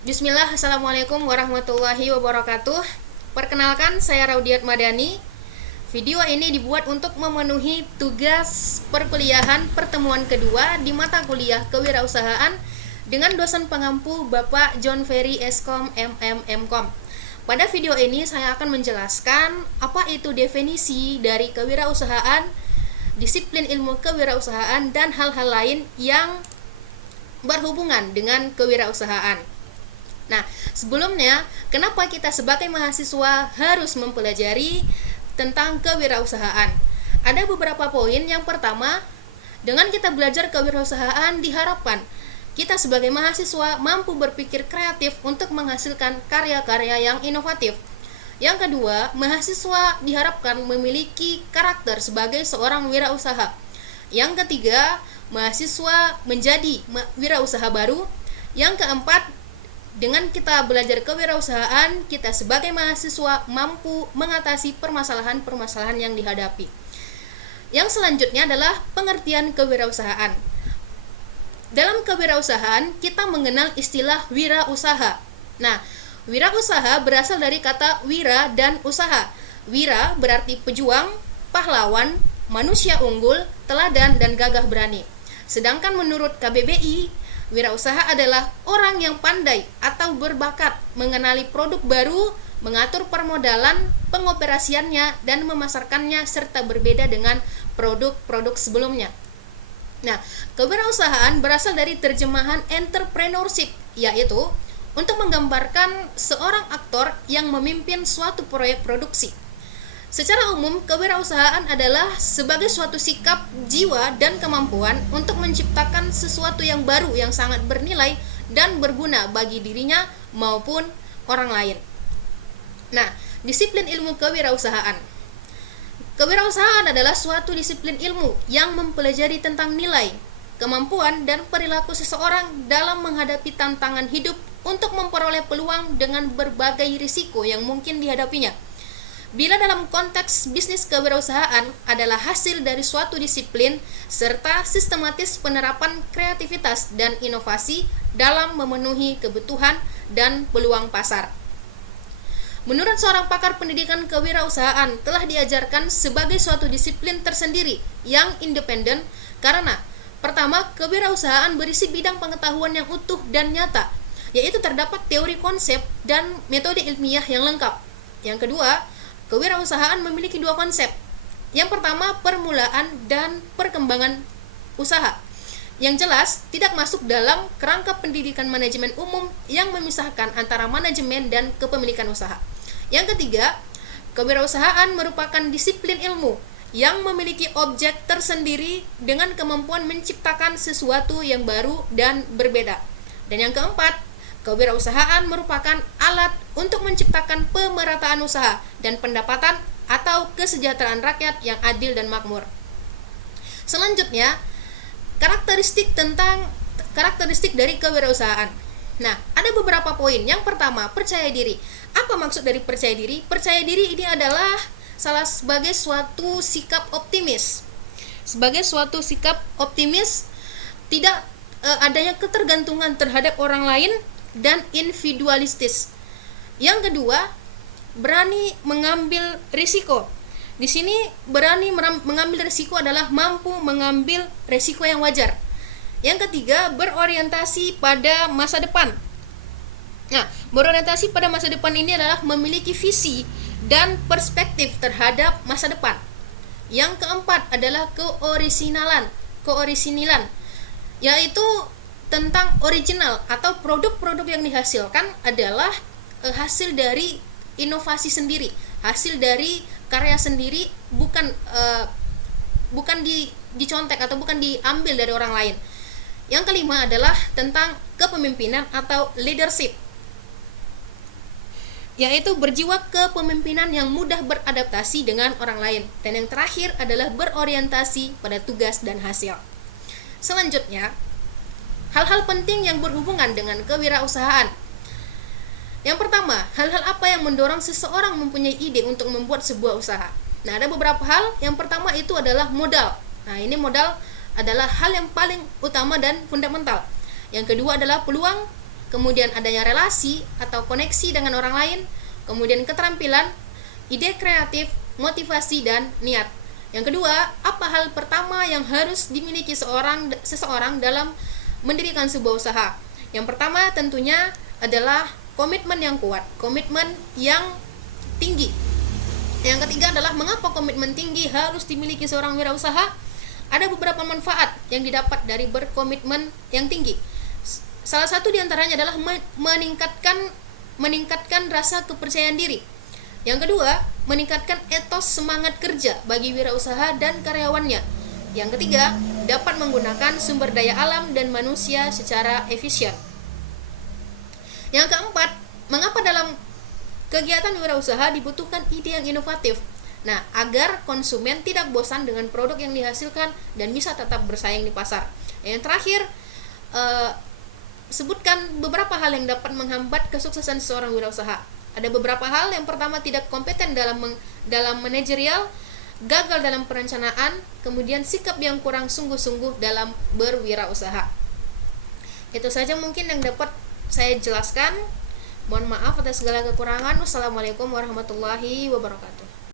Bismillah, Assalamualaikum warahmatullahi wabarakatuh. Perkenalkan, saya Raudiat Madani. Video ini dibuat untuk memenuhi tugas perkuliahan pertemuan kedua di mata kuliah kewirausahaan dengan dosen pengampu Bapak John Ferry Eskom MMM.Com. Pada video ini saya akan menjelaskan apa itu definisi dari kewirausahaan, disiplin ilmu kewirausahaan, dan hal-hal lain yang berhubungan dengan kewirausahaan. Nah, sebelumnya, kenapa kita sebagai mahasiswa harus mempelajari tentang kewirausahaan? Ada beberapa poin. Yang pertama, dengan kita belajar kewirausahaan diharapkan kita sebagai mahasiswa mampu berpikir kreatif untuk menghasilkan karya-karya yang inovatif. Yang kedua, mahasiswa diharapkan memiliki karakter sebagai seorang wirausaha. Yang ketiga, mahasiswa menjadi wirausaha baru. Yang keempat, dengan kita belajar kewirausahaan, kita sebagai mahasiswa mampu mengatasi permasalahan-permasalahan yang dihadapi. Yang selanjutnya adalah pengertian kewirausahaan. Dalam kewirausahaan, kita mengenal istilah wirausaha. Nah, wirausaha berasal dari kata wira dan usaha. Wira berarti pejuang, pahlawan, manusia unggul, teladan, dan gagah berani. Sedangkan menurut KBBI, wirausaha adalah orang yang pandai atau berbakat mengenali produk baru, mengatur permodalan, pengoperasiannya, dan memasarkannya serta berbeda dengan produk-produk sebelumnya. Nah, kewirausahaan berasal dari terjemahan entrepreneurship, yaitu untuk menggambarkan seorang aktor yang memimpin suatu proyek produksi. Secara umum, kewirausahaan adalah sebagai suatu sikap, jiwa, dan kemampuan untuk menciptakan sesuatu yang baru yang sangat bernilai dan berguna bagi dirinya maupun orang lain. Nah, disiplin ilmu kewirausahaan. Kewirausahaan adalah suatu disiplin ilmu yang mempelajari tentang nilai, kemampuan, dan perilaku seseorang dalam menghadapi tantangan hidup untuk memperoleh peluang dengan berbagai risiko yang mungkin dihadapinya. Bila dalam konteks bisnis kewirausahaan adalah hasil dari suatu disiplin serta sistematis penerapan kreativitas dan inovasi dalam memenuhi kebutuhan dan peluang pasar. Menurut seorang pakar pendidikan kewirausahaan, telah diajarkan sebagai suatu disiplin tersendiri yang independen karena pertama, kewirausahaan berisi bidang pengetahuan yang utuh dan nyata, yaitu terdapat teori konsep dan metode ilmiah yang lengkap. Yang kedua, kewirausahaan memiliki dua konsep. Yang pertama, permulaan dan perkembangan usaha. Yang jelas, tidak masuk dalam kerangka pendidikan manajemen umum yang memisahkan antara manajemen dan kepemilikan usaha. Yang ketiga, kewirausahaan merupakan disiplin ilmu yang memiliki objek tersendiri dengan kemampuan menciptakan sesuatu yang baru dan berbeda. Dan yang keempat, kewirausahaan merupakan alat untuk menciptakan pemerataan usaha dan pendapatan atau kesejahteraan rakyat yang adil dan makmur. Selanjutnya, karakteristik dari kewirausahaan. Nah, ada beberapa poin. Yang pertama, percaya diri. Apa maksud dari percaya diri? Percaya diri ini adalah sebagai suatu sikap optimis. Sebagai suatu sikap optimis, tidak adanya ketergantungan terhadap orang lain dan individualistis. Yang kedua, berani mengambil risiko. Di sini berani mengambil risiko adalah mampu mengambil risiko yang wajar. Yang ketiga, berorientasi pada masa depan. Nah, berorientasi pada masa depan ini adalah memiliki visi dan perspektif terhadap masa depan. Yang keempat adalah keorisinalan, yaitu tentang original atau produk-produk yang dihasilkan adalah hasil dari inovasi sendiri, hasil dari karya sendiri, bukan dicontek atau bukan diambil dari orang lain. Yang kelima adalah tentang kepemimpinan atau leadership, yaitu berjiwa kepemimpinan yang mudah beradaptasi dengan orang lain. Dan yang terakhir adalah berorientasi pada tugas dan hasil. Selanjutnya, hal-hal penting yang berhubungan dengan kewirausahaan. Yang pertama, hal-hal apa yang mendorong seseorang mempunyai ide untuk membuat sebuah usaha? Nah, ada beberapa hal. Yang pertama itu adalah modal. Nah, ini modal adalah hal yang paling utama dan fundamental. Yang kedua adalah peluang. kemudian adanya relasi atau koneksi dengan orang lain, kemudian keterampilan, ide kreatif, motivasi, dan niat. Yang kedua, apa hal pertama yang harus dimiliki seseorang dalam mendirikan sebuah usaha? Yang pertama tentunya adalah komitmen yang kuat, komitmen yang tinggi. Yang ketiga adalah mengapa komitmen tinggi harus dimiliki seorang wirausaha? Ada beberapa manfaat yang didapat dari berkomitmen yang tinggi. Salah satu diantaranya adalah meningkatkan rasa kepercayaan diri. Yang kedua, meningkatkan etos semangat kerja bagi wirausaha dan karyawannya. Yang ketiga, dapat menggunakan sumber daya alam dan manusia secara efisien. Yang keempat, mengapa dalam kegiatan wirausaha dibutuhkan ide yang inovatif? Nah, agar konsumen tidak bosan dengan produk yang dihasilkan dan bisa tetap bersaing di pasar. Yang terakhir, sebutkan beberapa hal yang dapat menghambat kesuksesan seorang wirausaha. Ada beberapa hal. Yang pertama, tidak kompeten dalam manajerial, gagal dalam perencanaan, kemudian sikap yang kurang sungguh-sungguh dalam berwirausaha. Itu saja mungkin yang dapat saya jelaskan. Mohon maaf atas segala kekurangan. Wassalamualaikum warahmatullahi wabarakatuh.